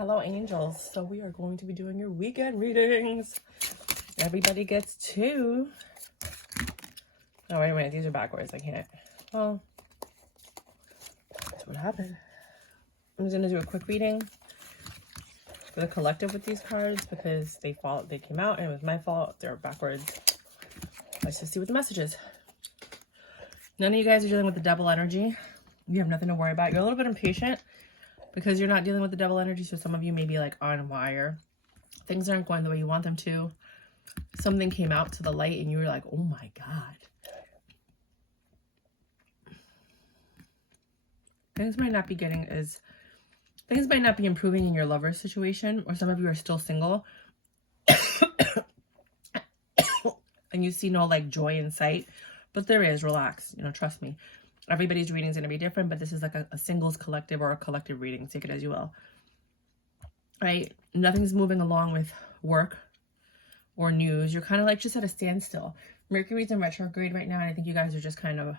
Hello, angels. So we are going to be doing your weekend readings. Everybody gets 2. Oh, wait a minute. These are backwards. I can't. Well, that's what happened. I'm just going to do a quick reading for the collective with these cards because they came out and it was my fault. They're backwards. Let's just see what the message is. None of you guys are dealing with the double energy. You have nothing to worry about. You're a little bit impatient because you're not dealing with the double energy. So some of you may be like on wire. Things aren't going the way you want them to. Something came out to the light and you were like, oh my God. Things might not be improving in your lover situation, or some of you are still single and you see no like joy in sight, but there is. Relax, trust me. Everybody's reading is going to be different, but this is like a singles collective or a collective reading. Take it as you will. Right? Nothing's moving along with work or news. You're kind of like just at a standstill. Mercury's in retrograde right now, and I think you guys are just kind of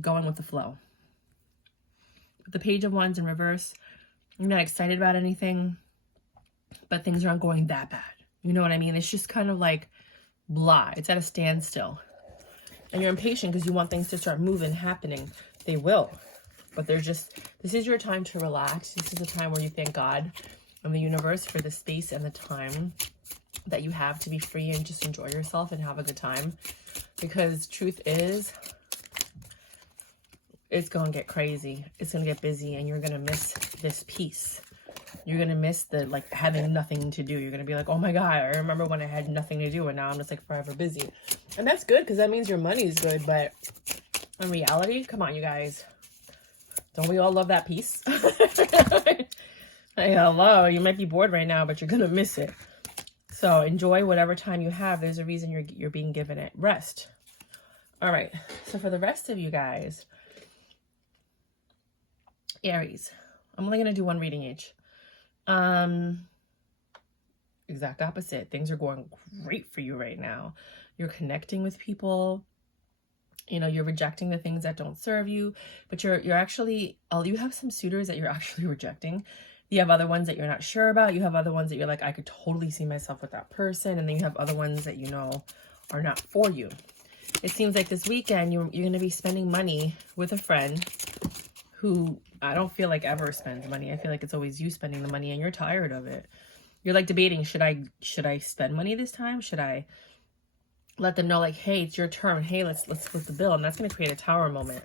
going with the flow. The Page of Wands in reverse. You're not excited about anything, but things aren't going that bad. You know what I mean? It's just kind of like blah. It's at a standstill. And you're impatient because you want things to start moving, happening. They will. But this is your time to relax. This is a time where you thank God and the universe for the space and the time that you have to be free and just enjoy yourself and have a good time. Because truth is, it's going to get crazy. It's going to get busy and you're going to miss this peace. You're going to miss the like having nothing to do. You're going to be like, oh my God, I remember when I had nothing to do and now I'm just like forever busy. And that's good because that means your money's good. But in reality, come on, you guys. Don't we all love that peace? Hey, hello, you might be bored right now, but you're going to miss it. So enjoy whatever time you have. There's a reason you're being given it. Rest. All right. So for the rest of you guys, Aries, I'm only going to do one reading each. Exact opposite. Things are going great for you right now. You're connecting with people. You're rejecting the things that don't serve you, but you're actually, you have some suitors that you're actually rejecting. You have other ones that you're not sure about. You have other ones that you're like, I could totally see myself with that person. And then you have other ones that are not for you. It seems like this weekend you're going to be spending money with a friend who I don't feel like ever spends money. I feel like it's always you spending the money and you're tired of it. You're like debating, should I spend money this time? Should I let them know like, hey, it's your turn. Hey, let's split the bill. And that's going to create a tower moment.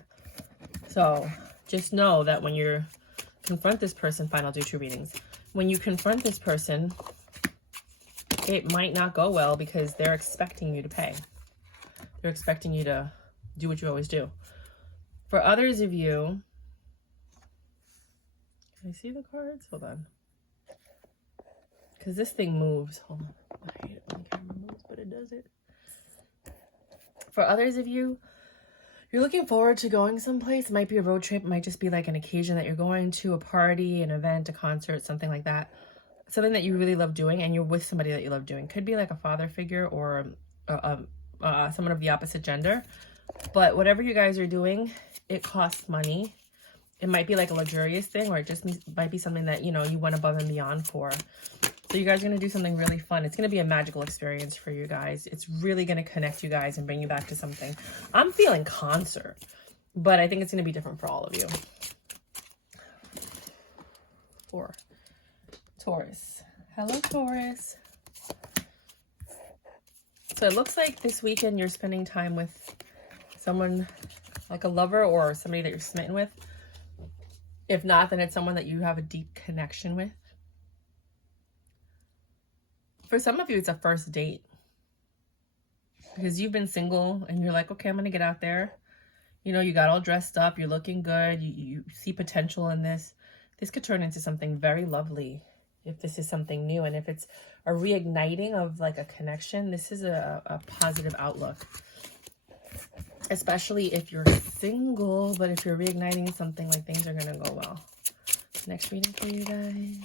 So just know that when you confront this person, fine, I'll do 2 readings. When you confront this person, it might not go well because they're expecting you to pay. They're expecting you to do what you always do. For others of you, can I see the cards? Hold on. Because this thing moves. Hold on. I hate it when the camera moves, but it does it. For others of you, you're looking forward to going someplace. It might be a road trip. It might just be like an occasion that you're going to, a party, an event, a concert, something like that. Something that you really love doing and you're with somebody that you love doing. Could be like a father figure or someone of the opposite gender. But whatever you guys are doing, it costs money. It might be like a luxurious thing, or it just might be something that, you went above and beyond for. So you guys are going to do something really fun. It's going to be a magical experience for you guys. It's really going to connect you guys and bring you back to something. I'm feeling concert, but I think it's going to be different for all of you. 4. Taurus. Hello, Taurus. So it looks like this weekend you're spending time with someone like a lover or somebody that you're smitten with. If not, then it's someone that you have a deep connection with. For some of you, it's a first date. Because you've been single and you're like, okay, I'm going to get out there. You got all dressed up. You're looking good. You see potential in this. This could turn into something very lovely if this is something new. And if it's a reigniting of like a connection, this is a positive outlook. Especially if you're single, but if you're reigniting something, like things are going to go well. Next reading for you guys.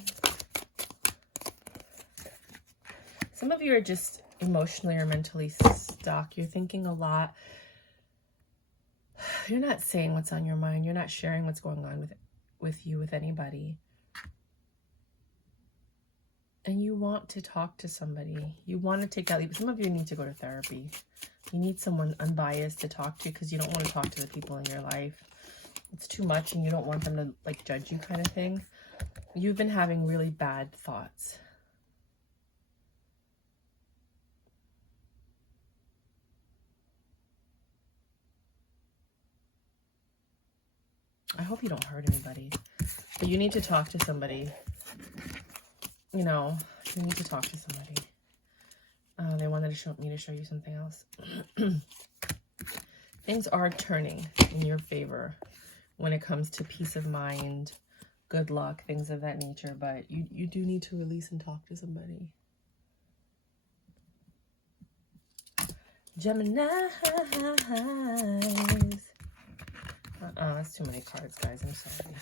Some of you are just emotionally or mentally stuck. You're thinking a lot. You're not saying what's on your mind. You're not sharing what's going on with anybody. And you want to talk to somebody. You want to take that leap. Some of you need to go to therapy. You need someone unbiased to talk to because you don't want to talk to the people in your life. It's too much and you don't want them to like judge you kind of thing. You've been having really bad thoughts. I hope you don't hurt anybody. But you need to talk to somebody. You know, you need to talk to somebody. They wanted me to show you something else. Things are turning in your favor when it comes to peace of mind, good luck, things of that nature. But you do need to release and talk to somebody. Gemini. That's too many cards, guys. I'm sorry.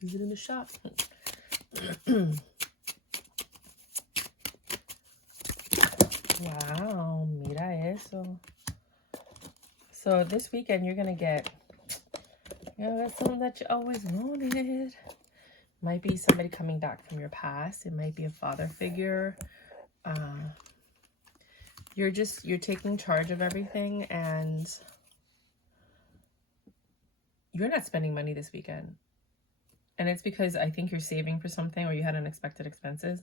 Use it in the shop. Wow, mira eso. So this weekend you're gonna get, something that you always wanted. Might be somebody coming back from your past. It might be a father figure. You're taking charge of everything, and you're not spending money this weekend. And it's because I think you're saving for something or you had unexpected expenses.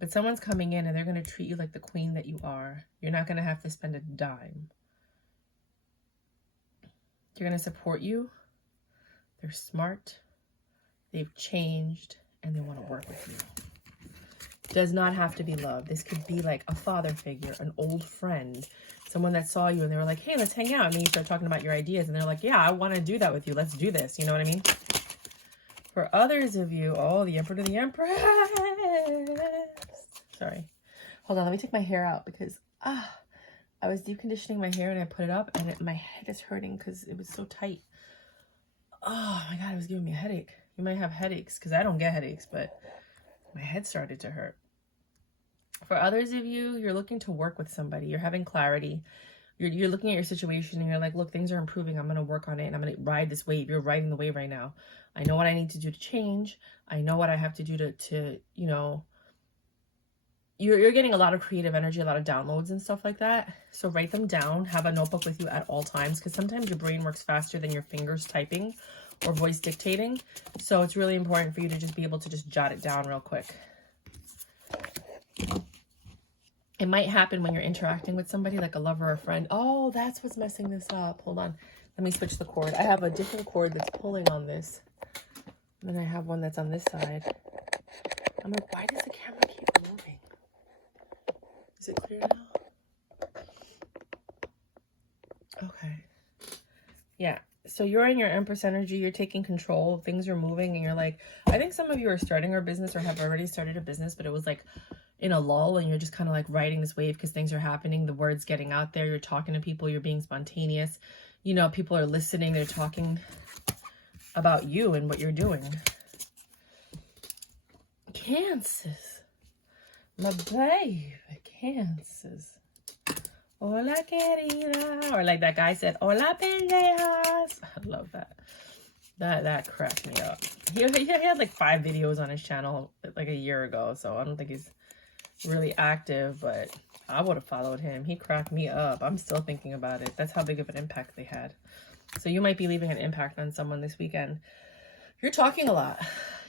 But someone's coming in and they're going to treat you like the queen that you are. You're not going to have to spend a dime. They're going to support you. They're smart. They've changed and they want to work with you. Does not have to be love. This could be like a father figure, an old friend, someone that saw you and they were like, hey, let's hang out. And then you start talking about your ideas and they're like, yeah, I want to do that with you. Let's do this. You know what I mean? For others of you, oh, the Emperor to the Empress. Sorry. Hold on, let me take my hair out because I was deep conditioning my hair and I put it up and my head is hurting because it was so tight. Oh my God, it was giving me a headache. You might have headaches because I don't get headaches, but my head started to hurt. For others of you, you're looking to work with somebody. You're having clarity. You're looking at your situation and you're like, look, things are improving. I'm going to work on it and I'm going to ride this wave. You're riding the wave right now. I know what I need to do to change. I know what I have to do to you know, you're getting a lot of creative energy, a lot of downloads and stuff like that. So write them down. Have a notebook with you at all times because sometimes your brain works faster than your fingers typing or voice dictating. So it's really important for you to just be able to just jot it down real quick. It might happen when you're interacting with somebody like a lover or a friend. Oh, that's what's messing this up. Hold on. Let me switch the cord. I have a different cord that's pulling on this. And then I have one that's on this side. I'm like, why does the camera keep moving? Is it clear now? Okay. Yeah. So you're in your Empress energy. You're taking control. Things are moving. And you're like, I think some of you are starting a business or have already started a business, but it was like in a lull and you're just kind of like riding this wave because things are happening. The word's getting out there. You're talking to people. You're being spontaneous. You know, people are listening. They're talking about you and what you're doing. Cancers. My baby. Cancers. Hola, querida. Or like that guy said, hola, pendejas. I love that. That cracked me up. He had like 5 videos on his channel like a year ago, so I don't think he's really active, but I would have followed him. He cracked me up. I'm still thinking about it. That's how big of an impact they had. So you might be leaving an impact on someone this weekend. You're talking a lot.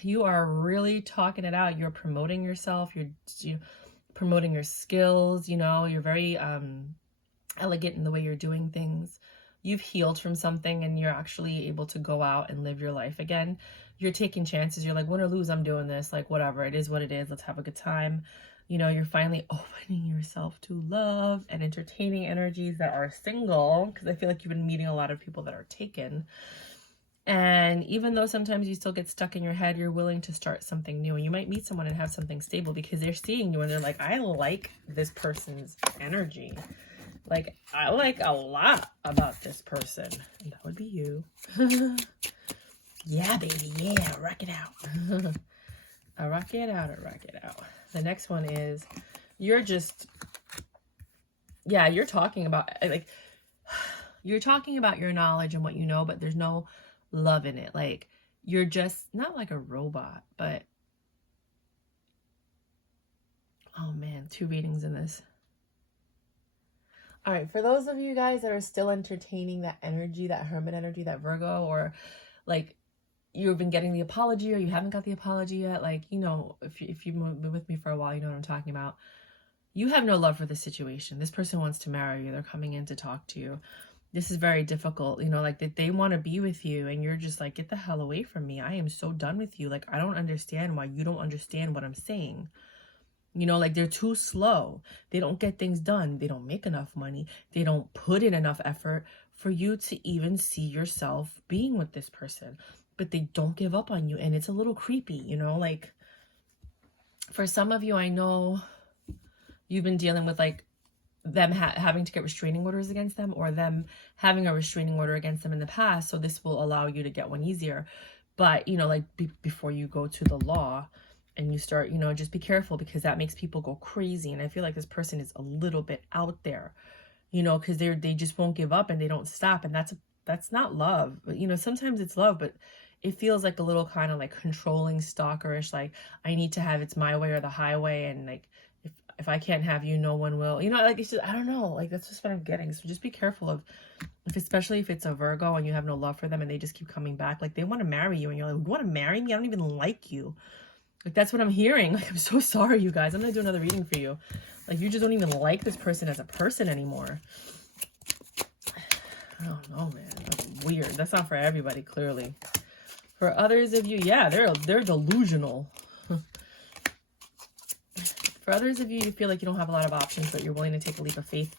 You are really talking it out. You're promoting yourself. You're promoting your skills. You know, you're very elegant in the way you're doing things. You've healed from something and you're actually able to go out and live your life again. You're taking chances. You're like, win or lose, I'm doing this. Like, whatever. It is what it is. Let's have a good time. You know, you're finally opening yourself to love and entertaining energies that are single, because I feel like you've been meeting a lot of people that are taken. And even though sometimes you still get stuck in your head, you're willing to start something new. And you might meet someone and have something stable because they're seeing you and they're like, I like this person's energy. Like, I like a lot about this person. And that would be you. Yeah, baby. Yeah, rock it out. I rock it out. I rock it out. The next one is you're just, yeah, you're talking about, like, you're talking about your knowledge and what you know, but there's no love in it. Like, you're just not like a robot, but Oh man, 2 readings in this. All right, for those of you guys that are still entertaining that energy, that hermit energy, that Virgo, or like you've been getting the apology or you haven't got the apology yet, like, you know, if you've been with me for a while, you know what I'm talking about. You have no love for the situation. This person wants to marry you. They're coming in to talk to you. This is very difficult, you know, like that they want to be with you and you're just like, get the hell away from me. I am so done with you. Like, I don't understand why you don't understand what I'm saying. You know, like they're too slow. They don't get things done. They don't make enough money. They don't put in enough effort for you to even see yourself being with this person. But they don't give up on you. And it's a little creepy, you know, like for some of you, I know you've been dealing with like them having to get restraining orders against them or them having a restraining order against them in the past. So this will allow you to get one easier. But, you know, like before you go to the law and you start, you know, just be careful because that makes people go crazy. And I feel like this person is a little bit out there, you know, because they just won't give up and they don't stop. And that's not love. But, you know, sometimes it's love, but it feels like a little kind of like controlling, stalkerish, like I need to have it's my way or the highway. And like, if I can't have you, no one will, you know, like, it's just, I don't know, like, that's just what I'm getting. So just be careful of, especially if it's a Virgo and you have no love for them and they just keep coming back, like they want to marry you and you're like, you want to marry me? I don't even like you. Like, that's what I'm hearing. Like, I'm so sorry, you guys. I'm going to do another reading for you. Like, you just don't even like this person as a person anymore. I don't know, man. That's weird. That's not for everybody, clearly. For others of you, yeah, they're delusional. For others of you, you feel like you don't have a lot of options, but you're willing to take a leap of faith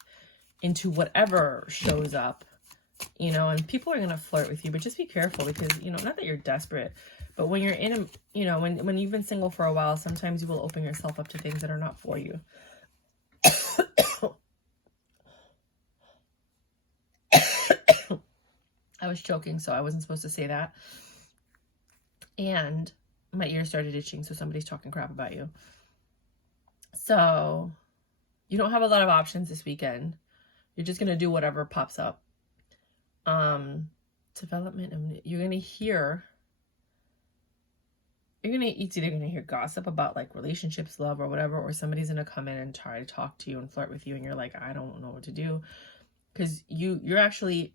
into whatever shows up, you know, and people are going to flirt with you, but just be careful because, you know, not that you're desperate, but when you're in a, you know, when you've been single for a while, sometimes you will open yourself up to things that are not for you. I was choking, so I wasn't supposed to say that. And my ear started itching, so somebody's talking crap about you. So you don't have a lot of options this weekend. You're just going to do whatever pops up. Development, and you're going to hear, it's either going to hear gossip about like relationships, love, or whatever, or somebody's going to come in and try to talk to you and flirt with you. And you're like, I don't know what to do. Because you're actually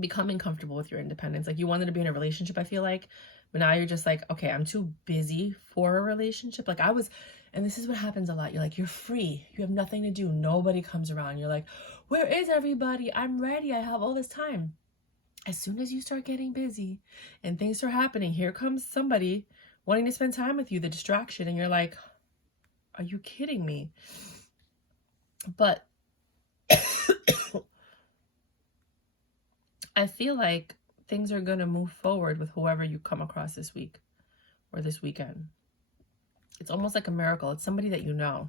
becoming comfortable with your independence. Like, you wanted to be in a relationship, I feel like, but now you're just like, okay, I'm too busy for a relationship. Like, I was, and this is what happens a lot. You're like, you're free. You have nothing to do. Nobody comes around. You're like, where is everybody? I'm ready. I have all this time. As soon as you start getting busy and things start happening, here comes somebody wanting to spend time with you, the distraction. And you're like, are you kidding me? But I feel like things are going to move forward with whoever you come across this week or this weekend. It's almost like a miracle. It's somebody that you know.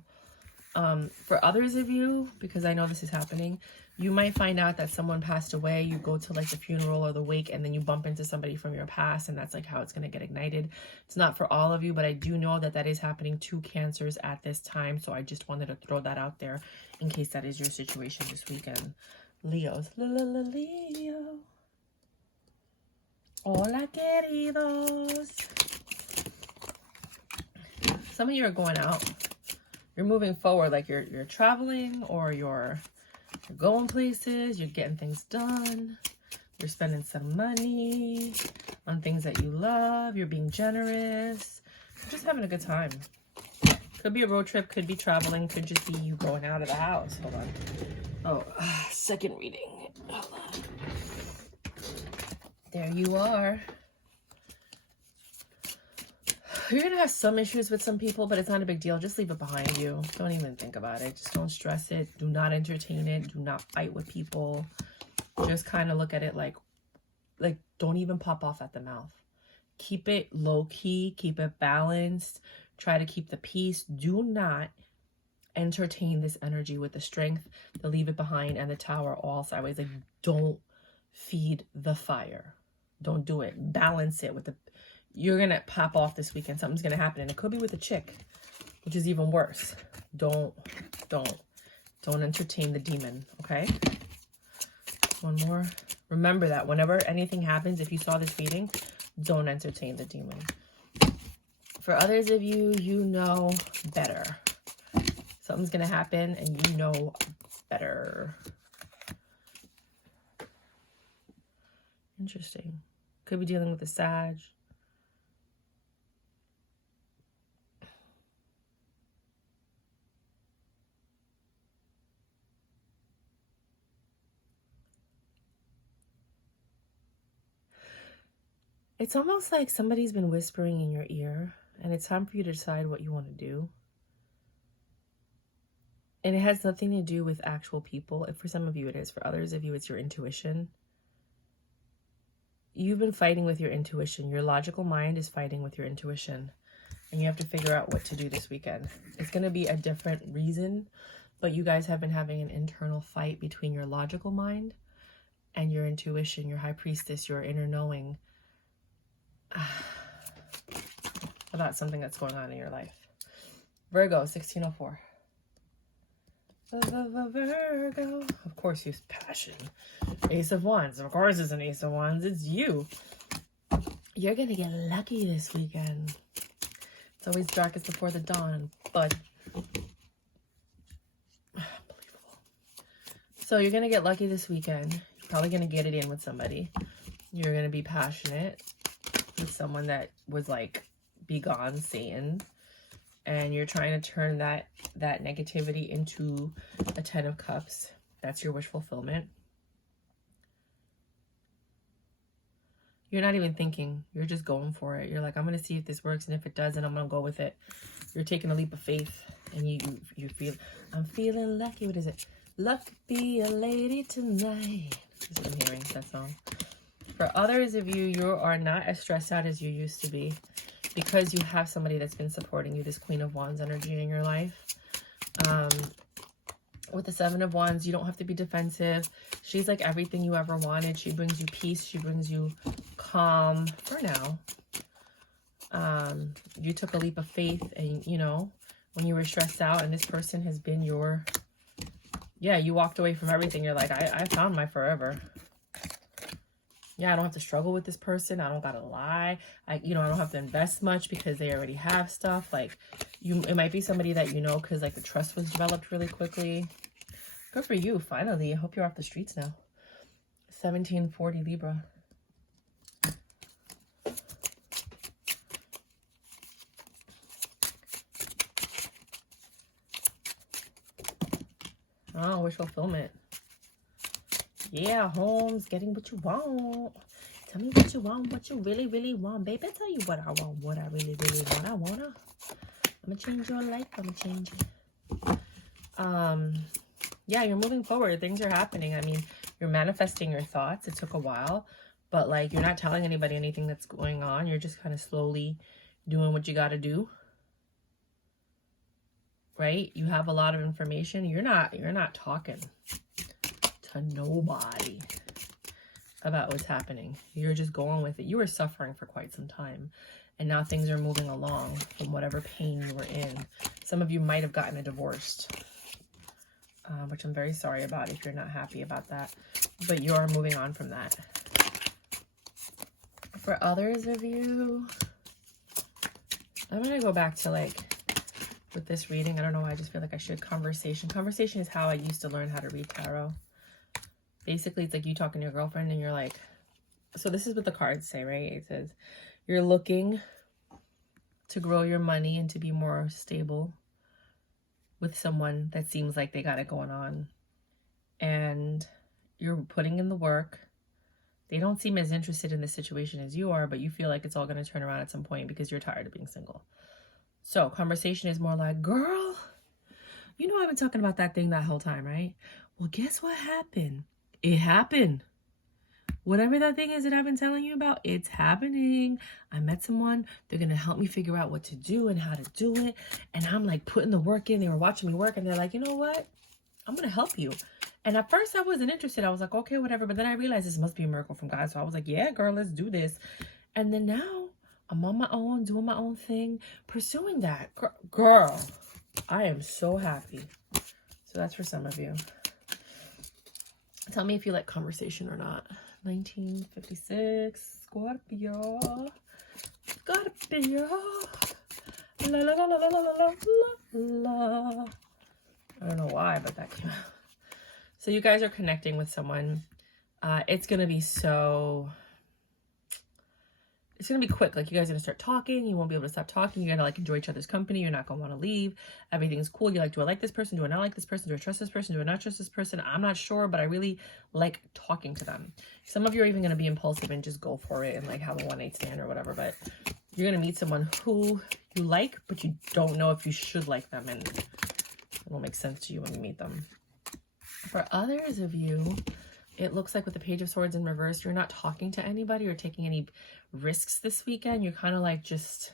For others of you, because I know this is happening, you might find out that someone passed away. You go to like the funeral or the wake, and then you bump into somebody from your past, and that's like how it's going to get ignited. It's not for all of you, but I do know that that is happening to Cancers at this time. So I just wanted to throw that out there in case that is your situation this weekend. Leos. Leo. Hola, queridos. Some of you are going out. You're moving forward, like you're traveling, or you're going places, you're getting things done, you're spending some money on things that you love, you're being generous, you're just having a good time. Could be a road trip, could be traveling, could just be you going out of the house. Hold on. Oh, second reading. Hold on. There you are. You're going to have some issues with some people, but it's not a big deal. Just leave it behind you. Don't even think about it. Just don't stress it. Do not entertain it. Do not fight with people. Just kind of look at it like don't even pop off at the mouth. Keep it low key. Keep it balanced. Try to keep the peace. Do not entertain this energy with the Strength, the Leave It Behind, and the Tower all sideways. Like, don't feed the fire. Don't do it. Balance it with the... You're going to pop off this weekend. Something's going to happen. And it could be with a chick, which is even worse. Don't entertain the demon, okay? One more. Remember that whenever anything happens, if you saw this reading, don't entertain the demon. For others of you, you know better. Something's going to happen and you know better. Interesting. Could be dealing with a Sag. It's almost like somebody's been whispering in your ear, and it's time for you to decide what you want to do. And it has nothing to do with actual people. For some of you it is. For others of you, it's your intuition. You've been fighting with your intuition. Your logical mind is fighting with your intuition. And you have to figure out what to do this weekend. It's going to be a different reason, but you guys have been having an internal fight between your logical mind and your intuition, your high priestess, your inner knowing about something that's going on in your life. Virgo, 1604. Virgo. Of course, use passion. Ace of Wands. Of course, it's an Ace of Wands. It's you. You're going to get lucky this weekend. It's always darkest before the dawn, but unbelievable. So you're going to get lucky this weekend. You're probably going to get it in with somebody. You're going to be passionate with someone that was like, be gone, Satan. And you're trying to turn that negativity into a 10 of Cups. That's your wish fulfillment. You're not even thinking. You're just going for it. You're like, I'm going to see if this works. And if it doesn't, I'm going to go with it. You're taking a leap of faith. And you feel, I'm feeling lucky. What is it? Luck be a lady tonight. That's what I'm hearing, that song. For others of you, you are not as stressed out as you used to be. Because you have somebody that's been supporting you, this Queen of Wands energy in your life. With the 7 of Wands, you don't have to be defensive. She's like everything you ever wanted. She brings you peace. She brings you calm for now. You took a leap of faith and, you know, when you were stressed out and this person has been your, yeah, you walked away from everything. You're like, I found my forever. Yeah, I don't have to struggle with this person. I don't gotta lie. I don't have to invest much because they already have stuff. Like, it might be somebody that you know because like the trust was developed really quickly. Good for you, finally. I hope you're off the streets now. 1740 Libra. Oh, wish fulfillment. Yeah, Holmes, getting what you want. Tell me what you want, what you really, really want. Baby, I tell you what I want, what I really, really want. I'm going to change your life. I'm going to change it. Yeah, you're moving forward. Things are happening. I mean, you're manifesting your thoughts. It took a while. But, like, you're not telling anybody anything that's going on. You're just kind of slowly doing what you got to do. Right? You have a lot of information. You're not talking to nobody about what's happening. You're just going with it. You were suffering for quite some time, and now things are moving along from whatever pain you were in. Some of you might have gotten a divorce, which I'm very sorry about if you're not happy about that, but you are moving on from that. For others of you, I'm gonna go back to like with this reading. I don't know why, I just feel like I should. Conversation is how I used to learn how to read tarot. Basically, it's like you talking to your girlfriend and you're like, so this is what the cards say, right? It says, you're looking to grow your money and to be more stable with someone that seems like they got it going on. And you're putting in the work. They don't seem as interested in the situation as you are, but you feel like it's all going to turn around at some point because you're tired of being single. So conversation is more like, girl, you know I've been talking about that thing that whole time, right? Well, guess what happened? It happened. Whatever that thing is that I've been telling you about, it's happening. I met someone. They're going to help me figure out what to do and how to do it. And I'm like putting the work in. They were watching me work and they're like, you know what? I'm going to help you. And at first I wasn't interested. I was like, okay, whatever. But then I realized this must be a miracle from God. So I was like, yeah, girl, let's do this. And then now I'm on my own, doing my own thing, pursuing that. Girl, I am so happy. So that's for some of you. Tell me if you like conversation or not. 1956, Scorpio. Scorpio. La la la la la la la la la. I don't know why, but that came out. So you guys are connecting with someone. It's going to be so... It's going to be quick. Like, you guys are going to start talking. You won't be able to stop talking. You're going to, like, enjoy each other's company. You're not going to want to leave. Everything's cool. You're like, do I like this person? Do I not like this person? Do I trust this person? Do I not trust this person? I'm not sure, but I really like talking to them. Some of you are even going to be impulsive and just go for it and, like, have a one-night stand or whatever. But you're going to meet someone who you like, but you don't know if you should like them. And it will make sense to you when you meet them. For others of you, it looks like with the Page of Swords in reverse, you're not talking to anybody or taking any risks this weekend. You're kind of like just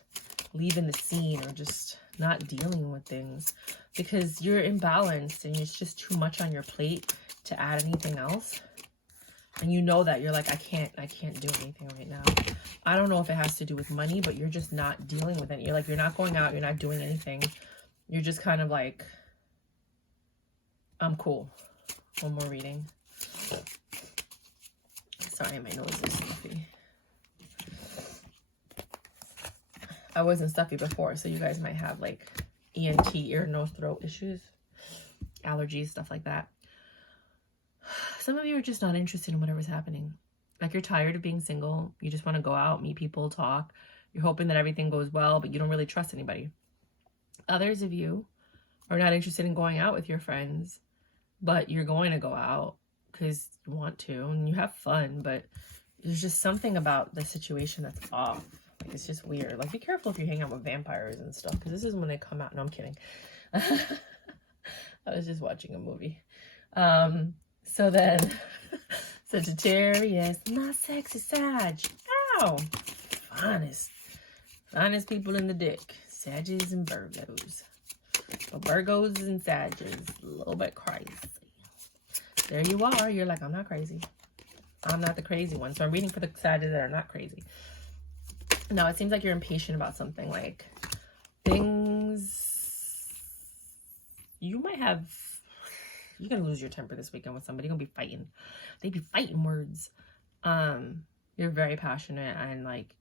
leaving the scene or just not dealing with things because you're imbalanced and it's just too much on your plate to add anything else. And you know that you're like, I can't do anything right now. I don't know if it has to do with money, but you're just not dealing with it. You're like, you're not going out. You're not doing anything. You're just kind of like, I'm cool. One more reading. Sorry, my nose is stuffy. I wasn't stuffy before, so you guys might have like ENT, ear, nose, throat issues, allergies, stuff like that. Some of you are just not interested in whatever's happening. Like, you're tired of being single. You just want to go out, meet people, talk. You're hoping that everything goes well, but you don't really trust anybody. Others of you are not interested in going out with your friends, but you're going to go out because you want to and you have fun, but there's just something about the situation that's off. Like, it's just weird. Like, be careful if you hang out with vampires and stuff, because this is when they come out. No, I'm kidding. I was just watching a movie. So then Sagittarius, my sexy Sag. Ow! Finest people in the dick. Sagittarius and Virgos. So Virgos and Sagittarius, a little bit crazy. There you are. You're like, I'm not crazy. I'm not the crazy one. So I'm reading for the Sagittarius that are not crazy. No, it seems like you're impatient about something. Like, things... You might have... You're going to lose your temper this weekend with somebody. You're going to be fighting. They be fighting words. You're very passionate and, like...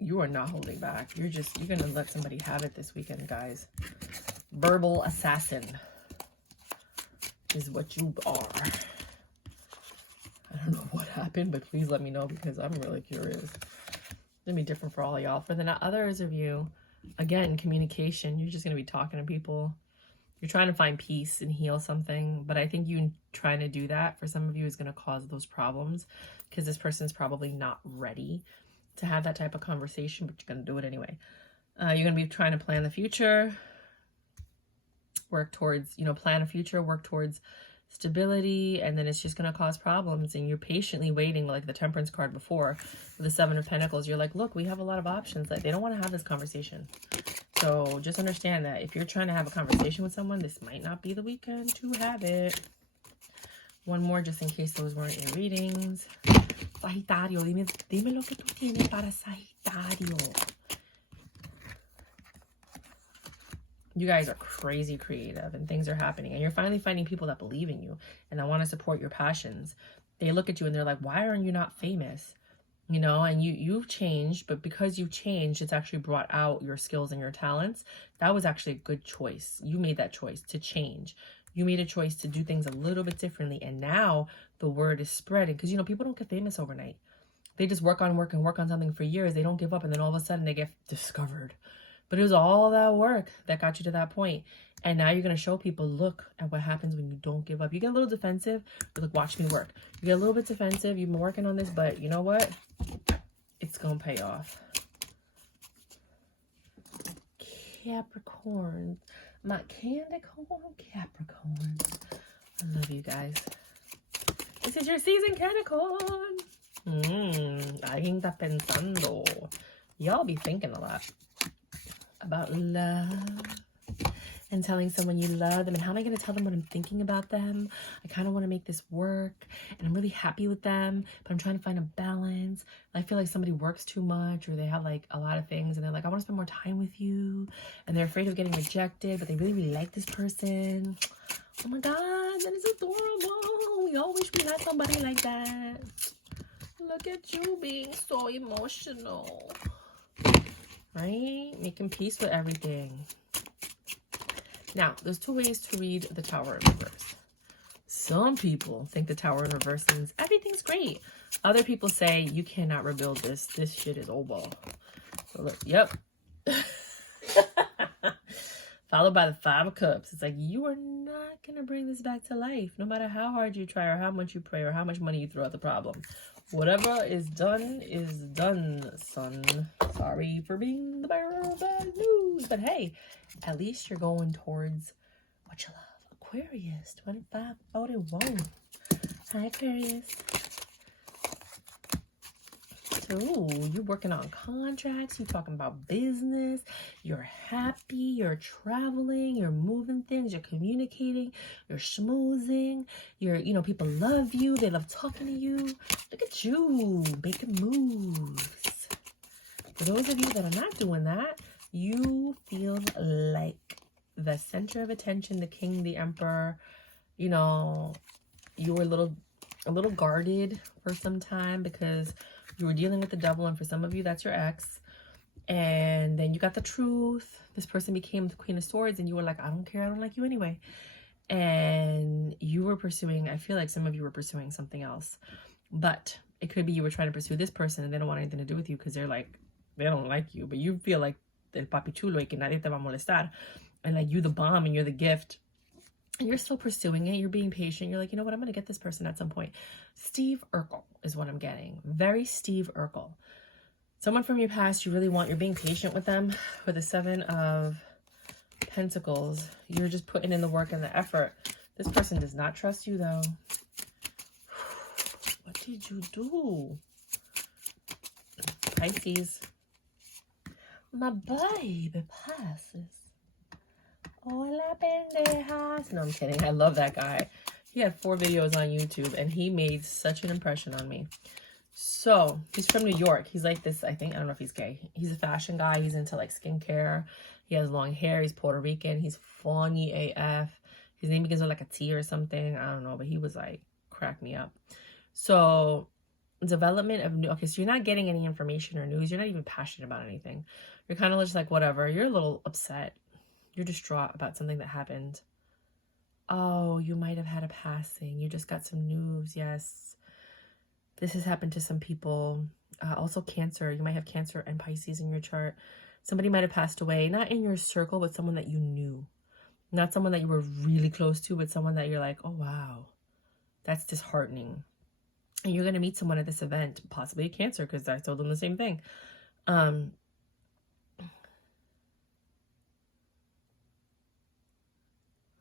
You are not holding back. You're going to let somebody have it this weekend, guys. Verbal assassin is what you are. I don't know what happened, but please let me know because I'm really curious. It's going to be different for all of y'all. For the others of you, again, communication. You're just going to be talking to people. You're trying to find peace and heal something, but I think you trying to do that for some of you is going to cause those problems because this person's probably not ready to have that type of conversation, but you're going to do it anyway. You're going to be trying to plan the future, work towards, plan a future, work towards stability, and then it's just going to cause problems. And you're patiently waiting, like the Temperance card before, with the Seven of Pentacles. You're like, look, we have a lot of options. Like, they don't want to have this conversation. So just understand that if you're trying to have a conversation with someone, this might not be the weekend to have it. One more, just in case those weren't your readings. Sagitario, dime lo que tú tienes para Sagitario. You guys are crazy creative and things are happening. And you're finally finding people that believe in you and that want to support your passions. They look at you and they're like, why aren't you not famous? And you've changed, but because you've changed, it's actually brought out your skills and your talents. That was actually a good choice. You made that choice to change. You made a choice to do things a little bit differently. And now the word is spreading because, people don't get famous overnight. They just work on something for years. They don't give up. And then all of a sudden they get discovered. But it was all that work that got you to that point. And now you're going to show people, look at what happens when you don't give up. You get a little defensive. You're like, watch me work. You get a little bit defensive. You've been working on this, but you know what? It's going to pay off. Capricorn. My candy corn Capricorn. I love you guys. This is your season, Capricorn. Alguien está pensando. Y'all be thinking a lot about love and telling someone you love them. And how am I going to tell them what I'm thinking about them? I kind of want to make this work and I'm really happy with them, but I'm trying to find a balance. I feel like somebody works too much or they have like a lot of things and they're like, I want to spend more time with you. And they're afraid of getting rejected, but they really, really like this person. Oh my God, that is adorable. We all wish we had somebody like that. Look at you being so emotional. right? Making peace with everything. Now, there's 2 ways to read the Tower in reverse. Some people think the Tower in reverse means everything's great. Other people say, you cannot rebuild this. This shit is over. So look, yep. Followed by the 5 of Cups. It's like, you are not going to bring this back to life. No matter how hard you try or how much you pray or how much money you throw at the problem. Whatever is done, son. Sorry for being the bearer of bad news. But hey, at least you're going towards what you love. Aquarius, 2541. Hi, Aquarius. So, you're working on contracts. You're talking about business. You're happy. You're traveling. You're moving things. You're communicating. You're schmoozing. You're, people love you. They love talking to you. Look at you making moves. For those of you that are not doing that, you feel like the center of attention, the king, the emperor. You were a little guarded for some time because you were dealing with the devil, and for some of you, that's your ex. And then you got the truth. This person became the Queen of Swords, and you were like, I don't care, I don't like you anyway. And you were pursuing, I feel like some of you were pursuing something else. But it could be you were trying to pursue this person, and they don't want anything to do with you because they're like, they don't like you. But you feel like el papi chulo y que nadie te va a molestar. And like, you're the bomb, and you're the gift. And you're still pursuing it. You're being patient. You're like, you know what? I'm going to get this person at some point. Steve Urkel is what I'm getting. Very Steve Urkel. Someone from your past, you really want. You're being patient with them. With the 7 of Pentacles, you're just putting in the work and the effort. This person does not trust you, though. What did you do? Pisces. My baby Pisces. Hola, pendejas. No, I'm kidding. I love that guy. He had 4 videos on YouTube, and he made such an impression on me. So, he's from New York. He's like this, I don't know if he's gay. He's a fashion guy. He's into, like, skincare. He has long hair. He's Puerto Rican. He's funny AF. His name begins with, like, a T or something. I don't know, but he was, like, crack me up. So, development of new... Okay, so you're not getting any information or news. You're not even passionate about anything. You're kind of just like, whatever. You're a little upset. You're distraught about something that happened. Oh, you might have had a passing. You just got some news. Yes. This has happened to some people. Also Cancer. You might have Cancer and Pisces in your chart. Somebody might have passed away. Not in your circle, but someone that you knew. Not someone that you were really close to, but someone that you're like, oh, wow. That's disheartening. And you're going to meet someone at this event. Possibly a Cancer, because I told them the same thing.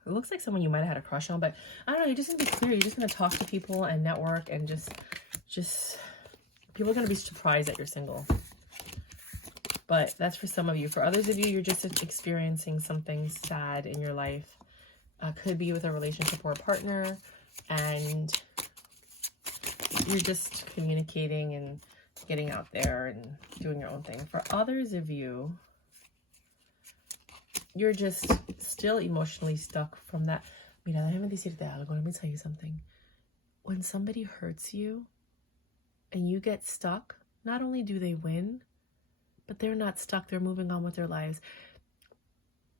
It looks like someone you might have had a crush on, but I don't know. You're just going to be clear. You're just going to talk to people and network, and just people are going to be surprised that you're single. But that's for some of you. For others of you, you're just experiencing something sad in your life. Could be with a relationship or a partner, and you're just communicating and getting out there and doing your own thing. For others of you, you're just still emotionally stuck from that. Mira, déjame decirte algo. Let me tell you something. When somebody hurts you and you get stuck, not only do they win, but they're not stuck. They're moving on with their lives.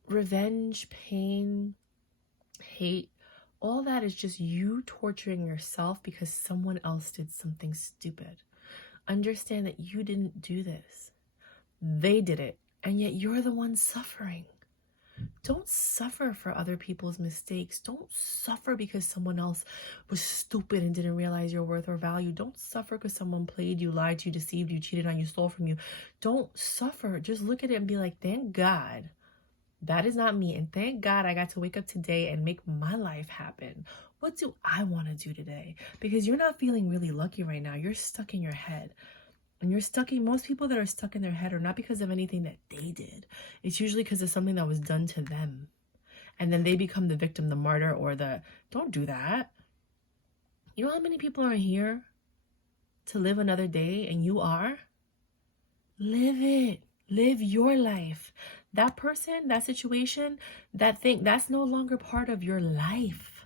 Revenge, pain, hate, all that is just you torturing yourself because someone else did something stupid. Understand that you didn't do this. They did it, and yet you're the one suffering. Don't suffer for other people's mistakes. Don't suffer because someone else was stupid and didn't realize your worth or value. Don't suffer because someone played you, lied to you, deceived you, cheated on you, stole from you. Don't suffer. Just look at it and be like, thank God that is not me. And thank God I got to wake up today and make my life happen. What do I want to do today? Because you're not feeling really lucky right now. You're stuck in your head. And you're stuck in, most people that are stuck in their head are not because of anything that they did. It's usually because of something that was done to them. And then they become the victim, the martyr, or don't do that. You know how many people are here to live another day, and you are? Live it. Live your life. That person, that situation, that thing, that's no longer part of your life.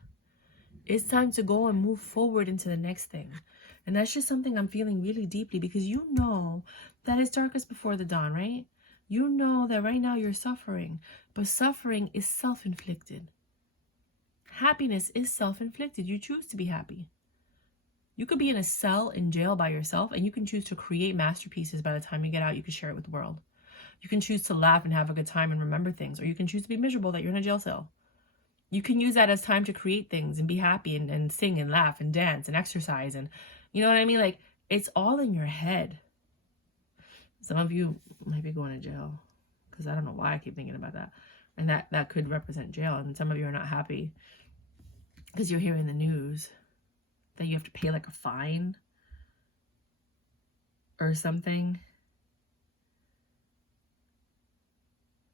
It's time to go and move forward into the next thing. And that's just something I'm feeling really deeply, because you know that it's darkest before the dawn, right? You know that right now you're suffering, but suffering is self-inflicted. Happiness is self-inflicted. You choose to be happy. You could be in a cell in jail by yourself, and you can choose to create masterpieces. By the time you get out, you can share it with the world. You can choose to laugh and have a good time and remember things, or you can choose to be miserable that you're in a jail cell. You can use that as time to create things and be happy and sing and laugh and dance and exercise. And you know what I mean? Like, it's all in your head. Some of you might be going to jail because I don't know why I keep thinking about that. And that could represent jail. And some of you are not happy because you're hearing the news that you have to pay like a fine or something.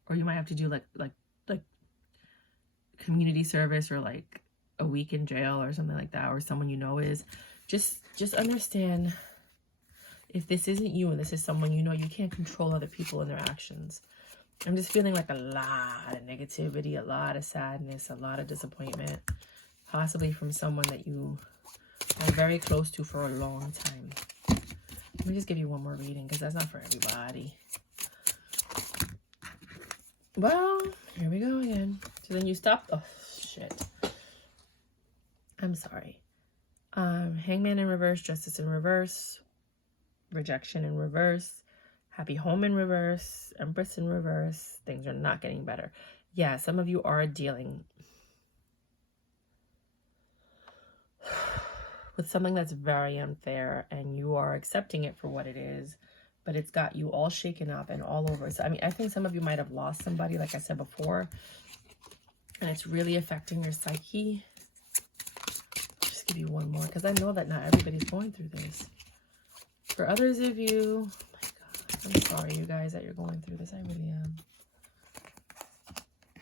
Or you might have to do like community service, or like a week in jail or something like that, or someone you know is. Just understand, if this isn't you and this is someone you know, you can't control other people and their actions. I'm just feeling like a lot of negativity, a lot of sadness, a lot of disappointment, possibly from someone that you are very close to for a long time. Let me just give you one more reading because that's not for everybody. Well, here we go again. So then you stop. Oh, shit. I'm sorry. Hangman in reverse, Justice in reverse, Rejection in reverse, Happy Home in reverse, Empress in reverse. Things are not getting better. Yeah, some of you are dealing with something that's very unfair, and you are accepting it for what it is, but it's got you all shaken up and all over. So, I mean, I think some of you might have lost somebody, like I said before, and it's really affecting your psyche. Just give you one more, because I know that not everybody's going through this. For others of you, oh my God, I'm sorry, you guys, that you're going through this. I really am.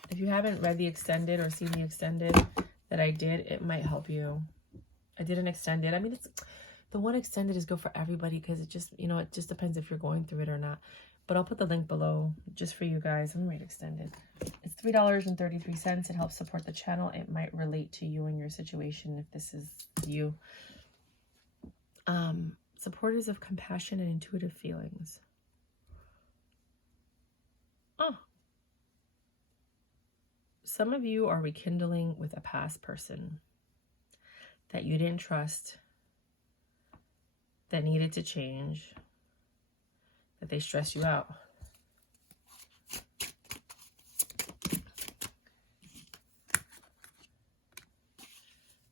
If you haven't read the extended or seen the extended that I did, it might help you. I did an extended. I mean, it's the one extended is good for everybody because it just, you know, it just depends if you're going through it or not. But I'll put the link below just for you guys. I'm right extended. It's $3.33. It helps support the channel. It might relate to you and your situation if this is you. Supporters of compassion and intuitive feelings. Oh. Some of you are rekindling with a past person that you didn't trust, that needed to change, that they stress you out.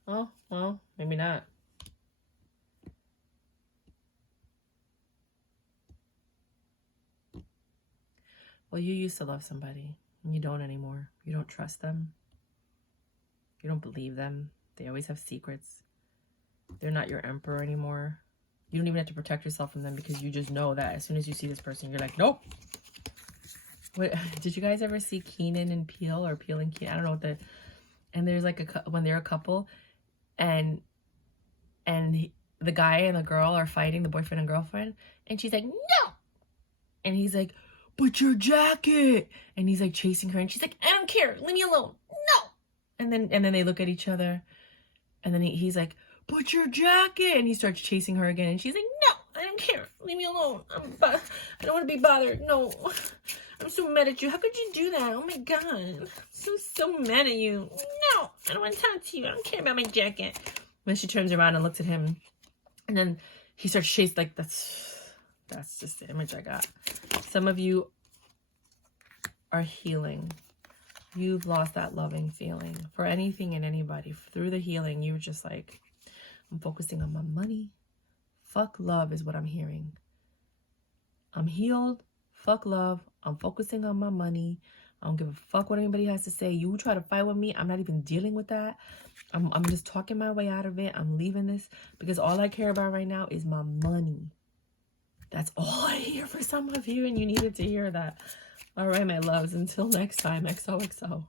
Oh, well, maybe not. Well, you used to love somebody, and you don't anymore. You don't trust them. You don't believe them. They always have secrets. They're not your emperor anymore. You don't even have to protect yourself from them because you just know that as soon as you see this person, you're like, nope. What, did you guys ever see Keenan and Peele, or Peele and Keenan? I don't know what the... And there's like when they're a couple, and the guy and the girl are fighting, the boyfriend and girlfriend, and she's like, no! And he's like, but your jacket! And he's like chasing her, and she's like, I don't care, leave me alone, no! And then they look at each other, and then he's like, but your jacket! And he starts chasing her again, and she's like, no, I don't care, leave me alone, I don't want to be bothered, no. I'm so mad at you. How could you do that? Oh my God. I'm so mad at you. No, I don't want to talk to you. I don't care about my jacket. Then she turns around and looks at him, and then he starts chasing. Like, that's just the image I got. Some of you are healing. You've lost that loving feeling for anything and anybody. Through the healing, you were just like, I'm focusing on my money. Fuck love is what I'm hearing. I'm healed. Fuck love. I'm focusing on my money. I don't give a fuck what anybody has to say. You try to fight with me, I'm not even dealing with that. I'm just talking my way out of it. I'm leaving this because all I care about right now is my money. That's all I hear for some of you, and you needed to hear that. All right, my loves. Until next time, XOXO.